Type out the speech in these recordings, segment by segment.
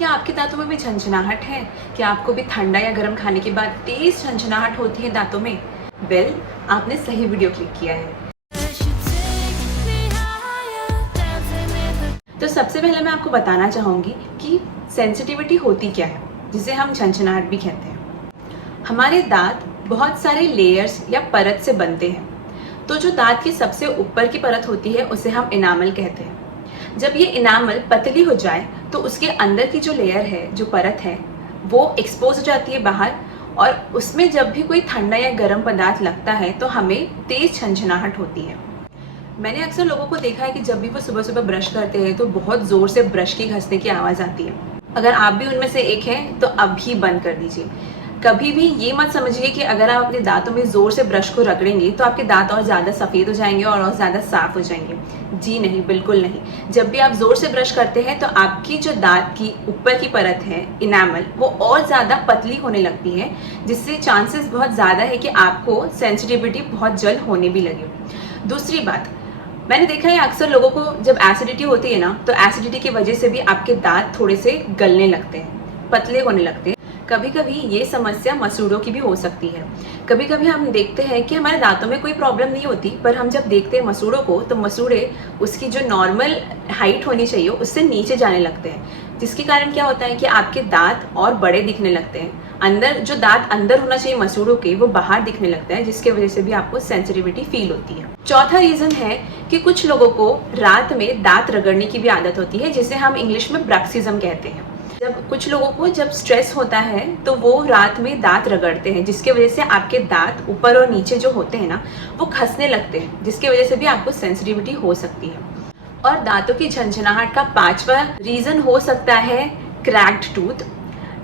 क्या आपके दांतों में भी झंझनाहट है? क्या आपको भी ठंडा या गर्म खाने के बाद तेज झंझनाहट होती है दांतों में? वेल, आपने सही वीडियो क्लिक किया है। तो सबसे पहले मैं आपको बताना चाहूँगी कि सेंसिटिविटी होती क्या है, जिसे हम झंझनाहट भी कहते हैं। हमारे दांत बहुत सारे लेयर्स या परत से बनते हैं। तो जो दांत की सबसे ऊपर की परत होती है उसे हम इनामल कहते हैं। जब ये इनामल पतली हो जाए तो उसके अंदर की जो लेयर है, जो परत है, वो एक्सपोज हो जाती है बाहर, और उसमें जब भी कोई ठंडा या गर्म पदार्थ लगता है तो हमें तेज झंझनाहट होती है। मैंने अक्सर लोगों को देखा है कि जब भी वो सुबह सुबह ब्रश करते हैं तो बहुत जोर से ब्रश की घसने की आवाज़ आती है। अगर आप भी उनमें से एक हैं तो अभी बंद कर दीजिए। कभी भी ये मत समझिए कि अगर आप अपने दांतों में जोर से ब्रश को रगड़ेंगे तो आपके दांत और ज़्यादा सफ़ेद हो जाएंगे और ज़्यादा साफ हो जाएंगे। जी नहीं, बिल्कुल नहीं। जब भी आप जोर से ब्रश करते हैं तो आपकी जो दांत की ऊपर की परत है, इनामल, वो और ज़्यादा पतली होने लगती है, जिससे चांसेस बहुत ज़्यादा है कि आपको सेंसिटिविटी बहुत जल्द होने भी लगे। दूसरी बात, मैंने देखा है अक्सर लोगों को जब एसिडिटी होती है ना, तो एसिडिटी की वजह से भी आपके दांत थोड़े से गलने लगते हैं, पतले होने लगते हैं। कभी कभी ये समस्या मसूड़ों की भी हो सकती है। कभी कभी हम देखते हैं कि हमारे दांतों में कोई प्रॉब्लम नहीं होती, पर हम जब देखते हैं मसूड़ों को तो मसूड़े उसकी जो नॉर्मल हाइट होनी चाहिए उससे नीचे जाने लगते हैं, जिसके कारण क्या होता है कि आपके दांत और बड़े दिखने लगते हैं। अंदर जो दांत अंदर होना चाहिए मसूड़ों के, वो बाहर दिखने लगता है, जिसकी वजह से भी आपको सेंसिटिविटी फील होती है। चौथा रीजन है कि कुछ लोगों को रात में दांत रगड़ने की भी आदत होती है, जिसे हम इंग्लिश में ब्रक्सिज्म कहते हैं। जब कुछ लोगों को जब स्ट्रेस होता है तो वो रात में दांत रगड़ते हैं, जिसके वजह से आपके दांत ऊपर और नीचे जो होते हैं ना, वो खसने लगते हैं, जिसकी वजह से भी आपको सेंसिटिविटी हो सकती है। और दांतों की झंझनाहट का पांचवा रीजन हो सकता है क्रैक्ड टूथ।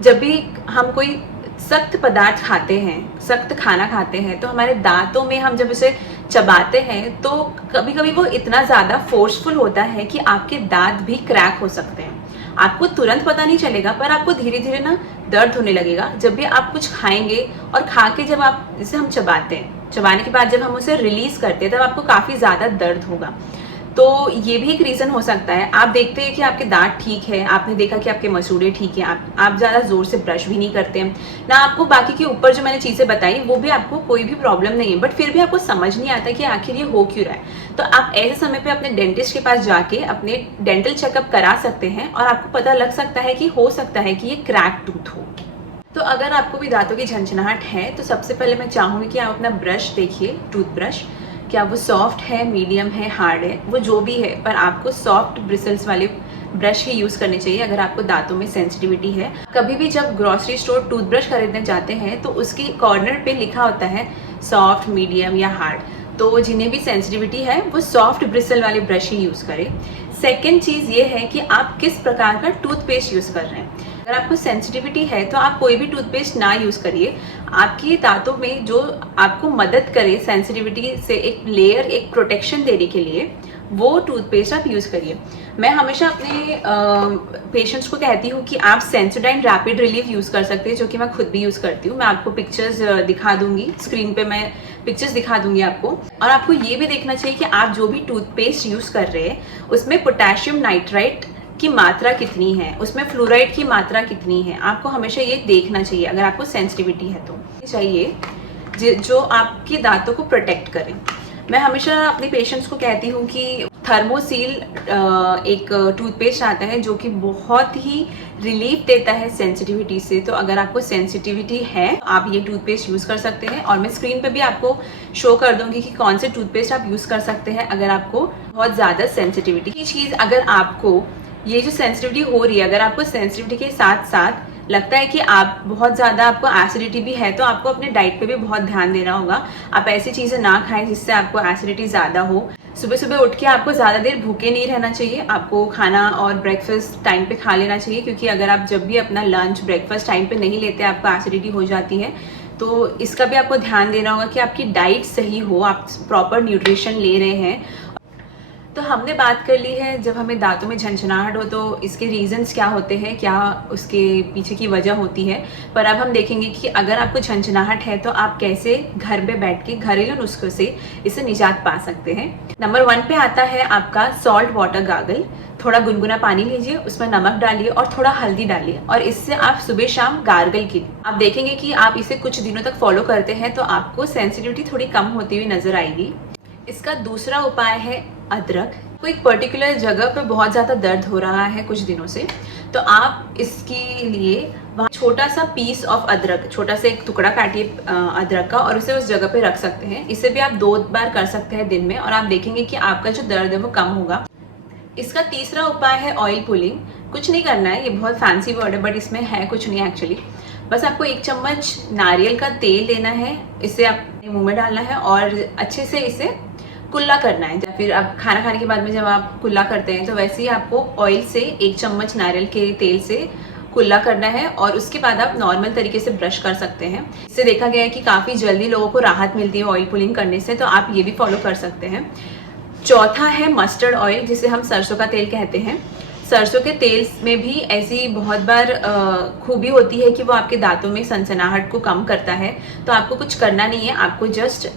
जब भी हम कोई सख्त पदार्थ खाते हैं, सख्त खाना खाते हैं, तो हमारे दांतों में हम जब उसे चबाते हैं तो कभी कभी वो इतना ज़्यादा फोर्सफुल होता है कि आपके दांत भी क्रैक हो सकते हैं। आपको तुरंत पता नहीं चलेगा, पर आपको धीरे धीरे ना दर्द होने लगेगा जब भी आप कुछ खाएंगे, और खा के जब आप इसे हम चबाते हैं, चबाने के बाद जब हम उसे रिलीज करते हैं तब आपको काफ़ी ज़्यादा दर्द होगा। तो ये भी एक रीज़न हो सकता है। आप देखते हैं कि आपके दांत ठीक है, आपने देखा कि आपके मसूड़े ठीक है, आप ज़्यादा ज़ोर से ब्रश भी नहीं करते हैं ना, आपको बाकी के ऊपर जो मैंने चीज़ें बताई वो भी आपको कोई भी प्रॉब्लम नहीं है, बट फिर भी आपको समझ नहीं आता कि आखिर ये हो क्यों रहा है। तो आप ऐसे समय पे अपने डेंटिस्ट के पास जाके अपने डेंटल चेकअप करा सकते हैं, और आपको पता लग सकता है कि हो सकता है कि ये क्रैक टूथ हो। तो अगर आपको भी दांतों की झंझनाहट है तो सबसे पहले मैं चाहूँगी कि आप अपना ब्रश देखिए, टूथब्रश, क्या वो सॉफ्ट है, मीडियम है, हार्ड है, वो जो भी है, पर आपको सॉफ्ट ब्रिसल्स वाले ब्रश ही यूज़ करने चाहिए अगर आपको दांतों में सेंसिटिविटी है। कभी भी जब ग्रॉसरी स्टोर टूथब्रश खरीदने जाते हैं तो उसकी कॉर्नर पे लिखा होता है सॉफ्ट, मीडियम या हार्ड, तो जिन्हें भी सेंसिटिविटी है वो सॉफ्ट ब्रिसल वाले ब्रश ही यूज़ करें। सेकेंड चीज़ ये है कि आप किस प्रकार का टूथपेस्ट यूज़ कर रहे हैं। अगर आपको सेंसिटिविटी है तो आप कोई भी टूथपेस्ट ना यूज़ करिए। आपके दांतों में जो आपको मदद करे सेंसिटिविटी से एक लेयर, एक प्रोटेक्शन देने के लिए, वो टूथपेस्ट आप यूज़ करिए। मैं हमेशा अपने पेशेंट्स को कहती हूँ कि आप सेंसोडाइन रैपिड रिलीफ यूज़ कर सकते हैं, जो कि मैं खुद भी यूज़ करती हूँ। मैं आपको पिक्चर्स दिखा दूंगी, स्क्रीन पे मैं पिक्चर्स दिखा दूंगी आपको। और आपको ये भी देखना चाहिए कि आप जो भी टूथपेस्ट यूज़ कर रहे हैं उसमें पोटेशियम नाइट्राइट की मात्रा कितनी है, उसमें फ्लोराइड की मात्रा कितनी है। आपको हमेशा ये देखना चाहिए अगर आपको सेंसिटिविटी है तो चाहिए जो आपके दांतों को प्रोटेक्ट करें। मैं हमेशा अपने पेशेंट्स को कहती हूँ कि थर्मोसील एक टूथपेस्ट आता है जो कि बहुत ही रिलीफ देता है सेंसिटिविटी से। तो अगर आपको सेंसिटिविटी है आप ये टूथपेस्ट यूज़ कर सकते हैं, और मैं स्क्रीन पे भी आपको शो कर दूंगी कि कौन से टूथपेस्ट आप यूज़ कर सकते हैं अगर आपको बहुत ज़्यादा सेंसिटिविटी की चीज़। अगर आपको ये जो सेंसिटिविटी हो रही है, अगर आपको सेंसिटिविटी के साथ साथ लगता है कि आप बहुत ज़्यादा आपको एसिडिटी भी है, तो आपको अपने डाइट पे भी बहुत ध्यान देना होगा। आप ऐसी चीज़ें ना खाएं जिससे आपको एसिडिटी ज़्यादा हो। सुबह सुबह उठ के आपको ज़्यादा देर भूखे नहीं रहना चाहिए। आपको खाना और ब्रेकफास्ट टाइम पे खा लेना चाहिए, क्योंकि अगर आप जब भी अपना लंच ब्रेकफास्ट टाइम पे नहीं लेते आपको एसिडिटी हो जाती है। तो इसका भी आपको ध्यान देना होगा कि आपकी डाइट सही हो, आप प्रॉपर न्यूट्रिशन ले रहे हैं। तो हमने बात कर ली है जब हमें दांतों में झंझनाहट हो तो इसके रीजंस क्या होते हैं, क्या उसके पीछे की वजह होती है। पर अब हम देखेंगे कि अगर आपको झंझनाहट है तो आप कैसे घर पे बैठ के घरेलू नुस्खों से इसे निजात पा सकते हैं। नंबर 1 पे आता है आपका सॉल्ट वाटर गागल। थोड़ा गुनगुना पानी लीजिए, उसमें नमक डालिए और थोड़ा हल्दी डालिए और इससे आप सुबह शाम गार्गल कीजिए। आप देखेंगे कि आप इसे कुछ दिनों तक फॉलो करते हैं तो आपको सेंसिटिविटी थोड़ी कम होती हुई नजर आएगी। इसका दूसरा उपाय है अदरक। कोई पर्टिकुलर जगह पे बहुत ज़्यादा दर्द हो रहा है कुछ दिनों से, तो आप इसके लिए वहाँ छोटा सा पीस ऑफ अदरक, छोटा सा एक टुकड़ा काटिए अदरक का और उसे उस जगह पे रख सकते हैं। इसे भी आप 2 बार कर सकते हैं दिन में और आप देखेंगे कि आपका जो दर्द है वो कम होगा। इसका तीसरा उपाय है ऑयल पुलिंग। कुछ नहीं करना है, ये बहुत फैंसी वर्ड है बट इसमें है कुछ नहीं एक्चुअली। बस आपको 1 चम्मच नारियल का तेल लेना है, इसे अपने मुंह में डालना है और अच्छे से इसे कुल्ला करना है। या फिर आप खाना खाने के बाद में जब आप कुल्ला करते हैं तो वैसे ही आपको ऑयल से 1 चम्मच नारियल के तेल से कुल्ला करना है और उसके बाद आप नॉर्मल तरीके से ब्रश कर सकते हैं। इससे देखा गया है कि काफ़ी जल्दी लोगों को राहत मिलती है ऑयल पुलिंग करने से, तो आप ये भी फॉलो कर सकते हैं। चौथा है मस्टर्ड ऑयल, जिसे हम सरसों का तेल कहते हैं। सरसों के तेल में भी ऐसी बहुत बार खूबी होती है कि वो आपके दांतों में सनसनाहट को कम करता है। तो आपको कुछ करना नहीं है, आपको जस्ट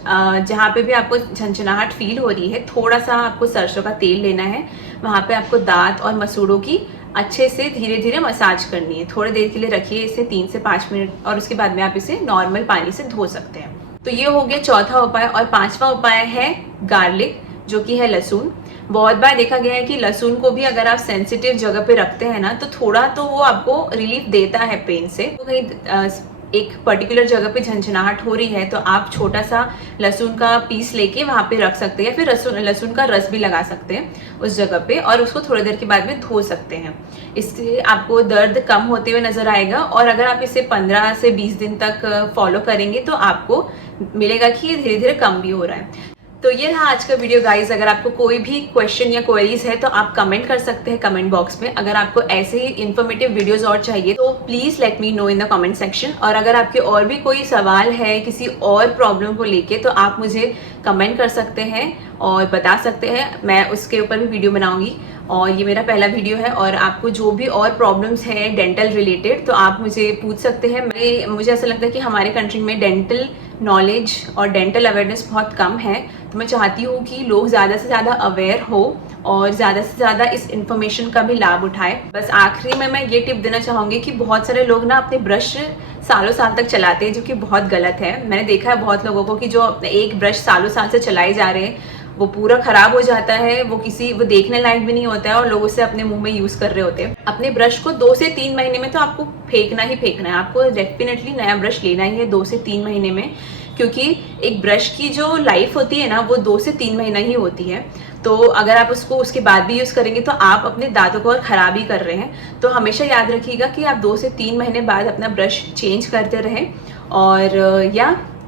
जहाँ पे भी आपको झंझनाहट फील हो रही है थोड़ा सा आपको सरसों का तेल लेना है, वहाँ पे आपको दांत और मसूड़ों की अच्छे से धीरे धीरे मसाज करनी है। थोड़ी देर के लिए रखिए इसे 3 से 5 मिनट और उसके बाद में आप इसे नॉर्मल पानी से धो सकते हैं। तो ये हो गया चौथा उपाय। और पांचवा उपाय है गार्लिक, जो कि है लहसुन। बहुत बार देखा गया है कि लहसुन को भी अगर आप सेंसिटिव जगह पे रखते हैं ना तो थोड़ा तो वो आपको रिलीफ देता है पेन से। तो कहीं एक पर्टिकुलर जगह पे झंझनाहट हो रही है तो आप छोटा सा लहसुन का पीस लेके वहां पे रख सकते हैं, फिर लहसुन का रस भी लगा सकते हैं उस जगह पे और उसको थोड़ी देर के बाद में धो सकते हैं। इससे आपको दर्द कम होते हुए नजर आएगा और अगर आप इसे 15 से 20 दिन तक फॉलो करेंगे तो आपको मिलेगा कि ये धीरे धीरे कम भी हो रहा है। तो ये रहा आज का वीडियो गाइस। अगर आपको कोई भी क्वेश्चन या क्वेरीज है तो आप कमेंट कर सकते हैं कमेंट बॉक्स में। अगर आपको ऐसे ही इन्फॉर्मेटिव वीडियोस और चाहिए तो please let me know in the comment section. और अगर आपके और भी कोई सवाल है किसी और प्रॉब्लम को लेके तो आप मुझे कमेंट कर सकते हैं और बता सकते हैं, मैं उसके ऊपर भी वीडियो बनाऊंगी। और ये मेरा पहला वीडियो है और आपको जो भी और प्रॉब्लम्स हैं डेंटल रिलेटेड तो आप मुझे पूछ सकते हैं। मुझे ऐसा लगता है कि हमारे कंट्री में डेंटल नॉलेज और डेंटल अवेयरनेस बहुत कम है, तो मैं चाहती हूँ कि लोग ज़्यादा से ज़्यादा अवेयर हो और ज़्यादा से ज़्यादा इस इन्फॉर्मेशन का भी लाभ उठाए। बस आखिरी में मैं ये टिप देना चाहूँगी कि बहुत सारे लोग ना अपने ब्रश सालों साल तक चलाते हैं, जो कि बहुत गलत है। मैंने देखा है बहुत लोगों को कि जो एक ब्रश सालों साल से चलाए जा रहे हैं वो पूरा खराब हो जाता है, वो देखने लायक भी नहीं होता है और लोग उसे अपने मुंह में यूज कर रहे होते हैं। अपने ब्रश को 2 से 3 महीने में तो आपको फेंकना ही फेंकना है। आपको डेफिनेटली नया ब्रश लेना ही है 2 से 3 महीने में, क्योंकि एक ब्रश की जो लाइफ होती है ना वो 2 से 3 महीना ही होती है। तो अगर आप उसको उसके बाद भी यूज करेंगे तो आप अपने दांतों को और खराब ही कर रहे हैं। तो हमेशा याद रखिएगा कि आप 2 से 3 महीने बाद अपना ब्रश चेंज करते रहें। और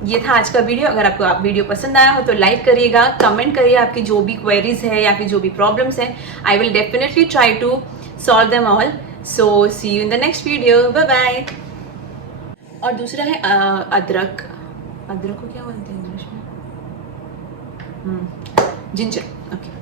ये था आज का वीडियो। अगर आपको वीडियो पसंद आया हो तो लाइक करिएगा, कमेंट करिए आपकी जो भी क्वेरीज है या फिर जो भी प्रॉब्लम्स हैं। I will definitely try to solve them all. So see you in the next video, bye bye. और दूसरा है अदरक। अदरक को क्या बोलते हैं इंग्लिश में? जिंजर। ओके।